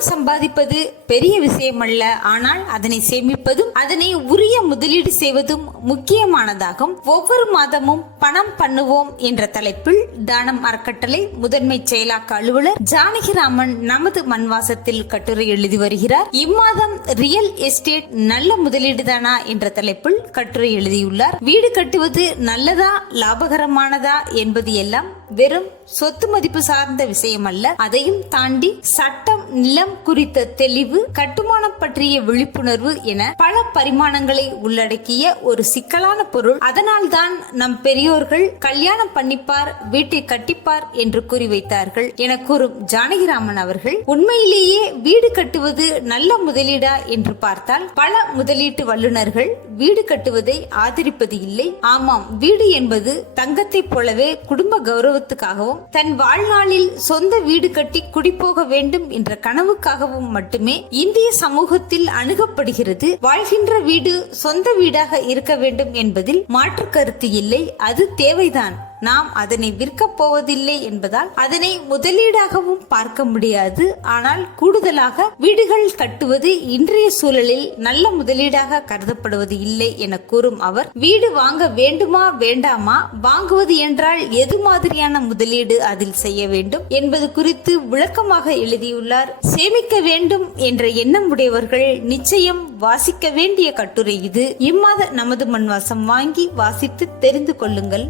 பணம் சம்பாதிப்பது பெரிய விஷயம் அல்ல, ஆனால் அதனை சேமிப்பதும் அதனை உரிய முதலீடு செய்வதும் முக்கியமானதாகும். ஒவ்வொரு மாதமும் பணம் பண்ணுவோம் என்ற தலைப்பில் தானம் அறக்கட்டளை முதன்மை செயலாக்க அலுவலர் ஜானகிராமன் நமது மண்வாசத்தில் கட்டுரை எழுதி வருகிறார். இம்மாதம் ரியல் எஸ்டேட் நல்ல முதலீடுதானா என்ற தலைப்பில் கட்டுரை எழுதியுள்ளார். வீடு கட்டுவது நல்லதா, லாபகரமானதா என்பது எல்லாம் வெறும் சொத்து மதிப்பு சார்ந்த விஷயம் அல்ல. அதையும் தாண்டி சட்டம், நிலம் குறித்த தெளிவு, கட்டுமானம் பற்றிய விழிப்புணர்வு என பல பரிமாணங்களை உள்ளடக்கிய ஒரு சிக்கலான பொருள். அதனால்தான் நம் பெரியோர்கள் கல்யாணம் பண்ணிப்பார், வீட்டை கட்டிப்பார் என்று கூறி வைத்தார்கள் என கூறும் ஜானகிராமன் அவர்கள், உண்மையிலேயே வீடு கட்டுவது நல்ல முதலீடா என்று பார்த்தால் பல முதலீட்டு வல்லுநர்கள் வீடு கட்டுவதை ஆதரிப்பது இல்லை. ஆமாம், வீடு என்பது தங்கத்தை போலவே குடும்ப கௌரவத்துக்காகவும் தன் வாழ்நாளில் சொந்த வீடு கட்டி குடிபோக வேண்டும் என்ற கனவுக்காகவும் மட்டுமே இந்திய சமூகத்தில் அணுகப்படுகிறது. வாழ்கின்ற வீடு சொந்த வீடாக இருக்க வேண்டும் என்பதில் மாற்று கருத்து இல்லை. அது தேவைதான். நாம் அதனை விற்க போவதில்லை என்பதால் அதனை முதலீடாகவும் பார்க்க முடியாது. ஆனால் கூடுதலாக வீடுகள் கட்டுவது இன்றைய சூழலில் நல்ல முதலீடாக கருதப்படுவது இல்லை என கூறும் அவர், வீடு வாங்க வேண்டுமா வேண்டாமா, வாங்குவது என்றால் எது மாதிரியான முதலீடு அதில் செய்ய வேண்டும் என்பது குறித்து விளக்கமாக எழுதியுள்ளார். சேமிக்க வேண்டும் என்ற எண்ணம் உடையவர்கள் நிச்சயம் வாசிக்க வேண்டிய கட்டுரை இது. இம்மாத நமது மண்வாசம் வாங்கி வாசித்து தெரிந்து கொள்ளுங்கள்.